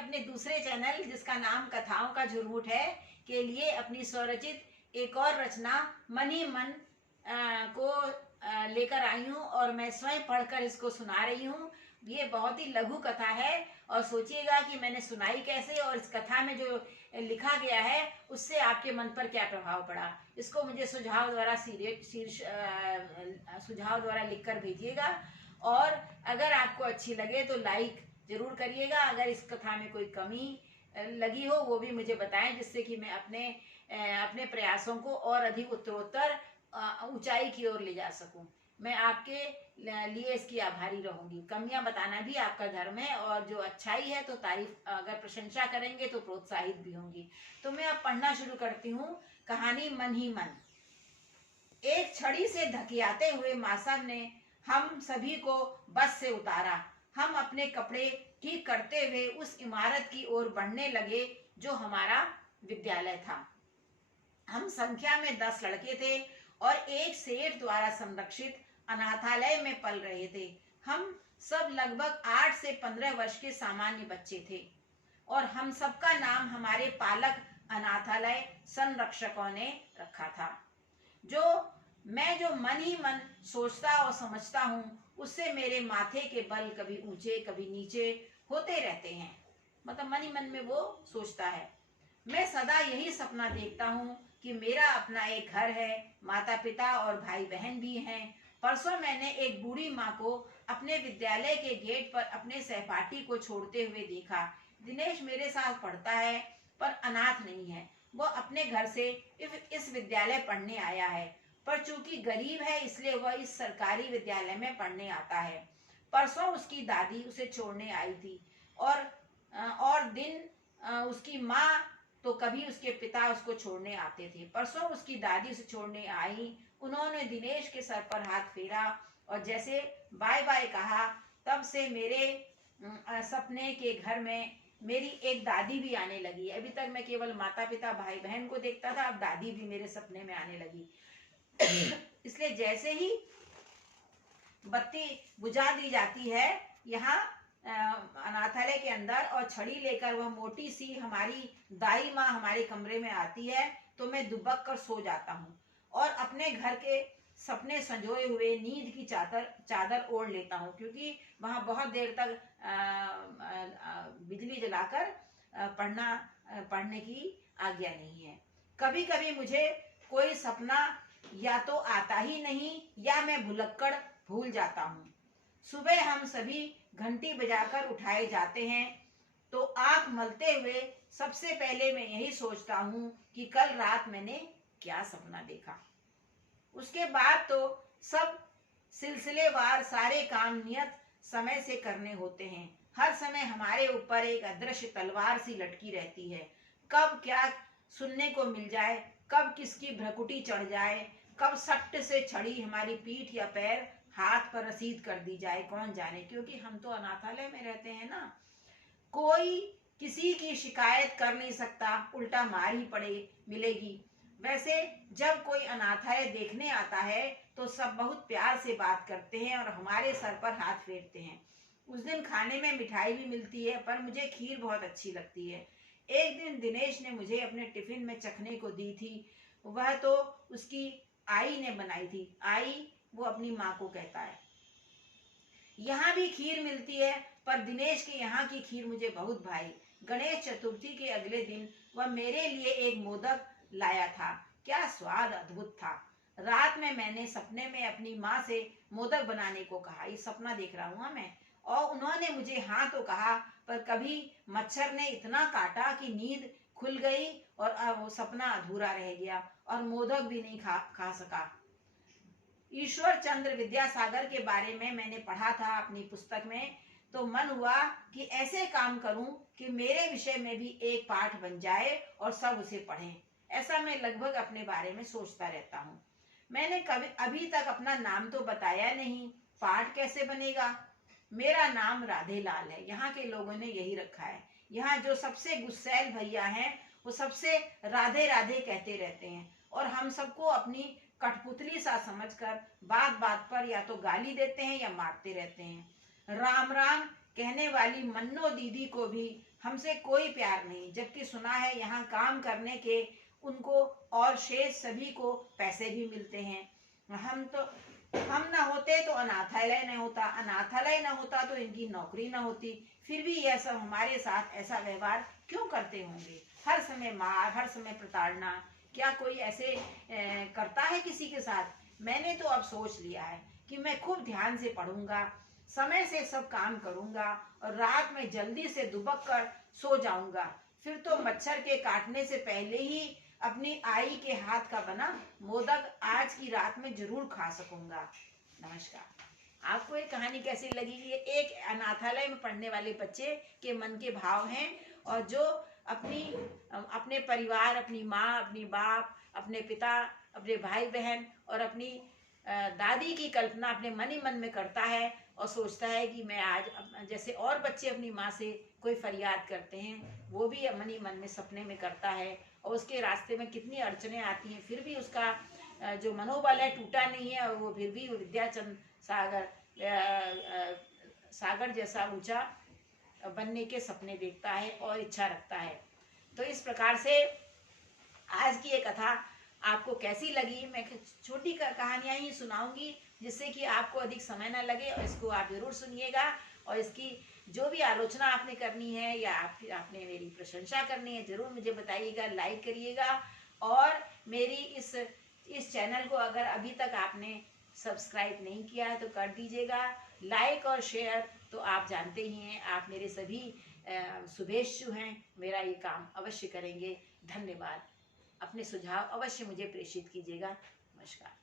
अपने दूसरे चैनल जिसका नाम कथाओं का झुरमुट है के लिए अपनी स्वरचित एक और रचना मन ही मन को लेकर आई हूँ और मैं स्वयं पढ़कर इसको सुना रही हूँ। ये बहुत ही लघु कथा है और सोचिएगा कि मैंने सुनाई कैसे और इस कथा में जो लिखा गया है उससे आपके मन पर क्या प्रभाव पड़ा। इसको मुझे सुझाव द्वारा लिखकर भेजिएगा और अगर आपको अच्छी लगे तो लाइक जरूर करिएगा। अगर इस कथा में कोई कमी लगी हो वो भी मुझे बताएं, जिससे कि मैं अपने प्रयासों को और अधिक उत्तरोत्तर ऊंचाई की ओर ले जा सकूं। मैं आपके लिए इसकी आभारी रहूंगी। कमियां बताना भी आपका धर्म है और जो अच्छाई है तो तारीफ, अगर प्रशंसा करेंगे तो प्रोत्साहित भी होंगी। तो मैं अब पढ़ना शुरू करती हूँ। कहानी मन ही मन। एक छड़ी से धकियाते हुए मास्टर ने हम सभी को बस से उतारा। हम अपने कपड़े ठीक करते हुए उस इमारत की ओर बढ़ने लगे जो हमारा विद्यालय था। हम संख्या में 10 लड़के थे और एक सेठ द्वारा संरक्षित अनाथालय में पल रहे थे। हम सब लगभग 8 से 15 वर्ष के सामान्य बच्चे थे और हम सबका नाम हमारे पालक अनाथालय संरक्षकों ने रखा था। जो मन ही मन सोचता और समझता हूँ उससे मेरे माथे के बल कभी ऊंचे कभी नीचे होते रहते हैं। मतलब मन ही मन में वो सोचता है। मैं सदा यही सपना देखता हूँ कि मेरा अपना एक घर है, माता पिता और भाई बहन भी हैं। परसों मैंने एक बूढ़ी माँ को अपने विद्यालय के गेट पर अपने सहपाठी को छोड़ते हुए देखा। दिनेश मेरे साथ पढ़ता है पर अनाथ नहीं है। वो अपने घर से इस विद्यालय पढ़ने आया है, पर चूंकि गरीब है इसलिए वह इस सरकारी विद्यालय में पढ़ने आता है। परसों उसकी दादी उसे छोड़ने आई थी और दिन उसकी माँ तो कभी उसके पिता उसको छोड़ने आते थे। परसों उसकी दादी उसे छोड़ने आई। उन्होंने दिनेश के सर पर हाथ फेरा और जैसे बाय बाय कहा। तब से मेरे सपने के घर में मेरी एक दादी भी आने लगी। अभी तक मैं केवल माता पिता भाई बहन को देखता था, अब दादी भी मेरे सपने में आने लगी। इसलिए जैसे ही बत्ती बुझा दी जाती है यहाँ अनाथालय के अंदर और छड़ी लेकर वह मोटी सी हमारी दाई माँ हमारे कमरे में आती है तो मैं दुबक कर सो जाता हूँ और अपने घर के सपने संजोए हुए नींद की चादर ओढ़ लेता हूँ, क्योंकि वहाँ बहुत देर तक बिजली जलाकर पढ़ने की आज्ञा नहीं है। कभी कभी मुझे कोई सपना या तो आता ही नहीं या मैं भुलक्कड़ भूल जाता हूँ। सुबह हम सभी घंटी बजाकर उठाए जाते हैं तो आंख मलते हुए सबसे पहले मैं यही सोचता हूँ कि कल रात मैंने क्या सपना देखा। उसके बाद तो सब सिलसिलेवार सारे काम नियत समय से करने होते हैं। हर समय हमारे ऊपर एक अदृश्य तलवार सी लटकी रहती है। कब क्या सुनने को मिल जाए, कब किसकी भ्रकुटी चढ़ जाए, कब सट्ट से छड़ी हमारी पीठ या पैर हाथ पर रसीद कर दी जाए, कौन जाने। क्योंकि हम तो अनाथालय में रहते हैं ना, कोई किसी की शिकायत कर नहीं सकता, उल्टा मार ही मिलेगी। वैसे जब कोई अनाथालय देखने आता है तो सब बहुत प्यार से बात करते हैं और हमारे सर पर हाथ फेरते हैं। उस दिन खाने में मिठाई भी मिलती है, पर मुझे खीर बहुत अच्छी लगती है। एक दिन दिनेश ने मुझे अपने टिफिन में चखने को दी थी। वह तो उसकी आई ने बनाई थी। आई वो अपनी माँ को कहता है। यहाँ भी खीर मिलती है, पर दिनेश के यहाँ की खीर मुझे बहुत भाई। गणेश चतुर्थी के अगले दिन वह मेरे लिए एक मोदक लाया था। क्या स्वाद अद्भुत था। रात में मैंने सपने में अपनी माँ से मोदक बनाने को कहा। ये सपना देख रहा हूँ मैं। और उन्होंने मुझे हाँ तो कहा, पर कभी मच्छर ने इतना काटा कि नींद खुल गई और वो सपना अधूरा रह गया और मोदक भी नहीं खा सका। ईश्वर चंद्र विद्यासागर के बारे में मैंने पढ़ा था अपनी पुस्तक में, तो मन हुआ कि ऐसे काम करूं कि मेरे विषय में भी एक पाठ बन जाए और सब उसे पढ़ें। ऐसा मैं लगभग अपने बारे में सोचता रहता हूँ। मैंने कभी अभी तक अपना नाम तो बताया नहीं, पाठ कैसे बनेगा। मेरा नाम राधे लाल है। यहाँ के लोगों ने यही रखा है। यहाँ जो सबसे गुस्सैल भैया हैं वो सबसे राधे राधे कहते रहते हैं और हम सबको अपनी कठपुतली सा समझकर बात बात पर या तो गाली देते हैं या मारते रहते हैं। राम राम कहने वाली मन्नो दीदी को भी हमसे कोई प्यार नहीं, जबकि सुना है यहाँ काम करने के उनको और शेष सभी को पैसे भी मिलते हैं। हम न होते तो अनाथालय न होता, अनाथालय न होता तो इनकी नौकरी न होती। फिर भी यह सब हमारे साथ ऐसा व्यवहार क्यों करते होंगे? हर समय मार, हर समय प्रताड़ना। क्या कोई ऐसे करता है किसी के साथ? मैंने तो अब सोच लिया है कि मैं खूब ध्यान से पढ़ूंगा, समय से सब काम करूंगा और रात में जल्दी से दुबक कर सो जाऊंगा। फिर तो मच्छर के काटने से पहले ही अपनी आई के हाथ का बना मोदक आज की रात में जरूर खा सकूंगा। नमस्कार। आपको ये कहानी कैसी लगी? ये एक अनाथालय में पढ़ने वाले बच्चे के मन के भाव हैं, और जो अपने परिवार, अपनी माँ, अपनी बाप, अपने पिता, अपने भाई बहन और अपनी दादी की कल्पना अपने मन ही मन में करता है और सोचता है कि मैं आज जैसे और बच्चे अपनी माँ से कोई फरियाद करते हैं, वो भी मन ही मन में सपने में करता है। और उसके रास्ते में कितनी अड़चने आती हैं, फिर भी उसका जो मनोबल है टूटा नहीं है, और वो फिर भी विद्याचंद सागर जैसा ऊंचा बनने के सपने देखता है और इच्छा रखता है। तो इस प्रकार से आज की ये कथा आपको कैसी लगी? मैं छोटी कहानियां ही सुनाऊंगी जिससे कि आपको अधिक समय ना लगे, और इसको आप जरूर सुनिएगा। और इसकी जो भी आलोचना आपने करनी है या आपने मेरी प्रशंसा करनी है, जरूर मुझे बताइएगा, लाइक करिएगा। और मेरी इस चैनल को अगर अभी तक आपने सब्सक्राइब नहीं किया है तो कर दीजिएगा। लाइक और शेयर तो आप जानते ही हैं, आप मेरे सभी शुभेच्छु हैं, मेरा ये काम अवश्य करेंगे। धन्यवाद। अपने सुझाव अवश्य मुझे प्रेषित कीजिएगा। नमस्कार।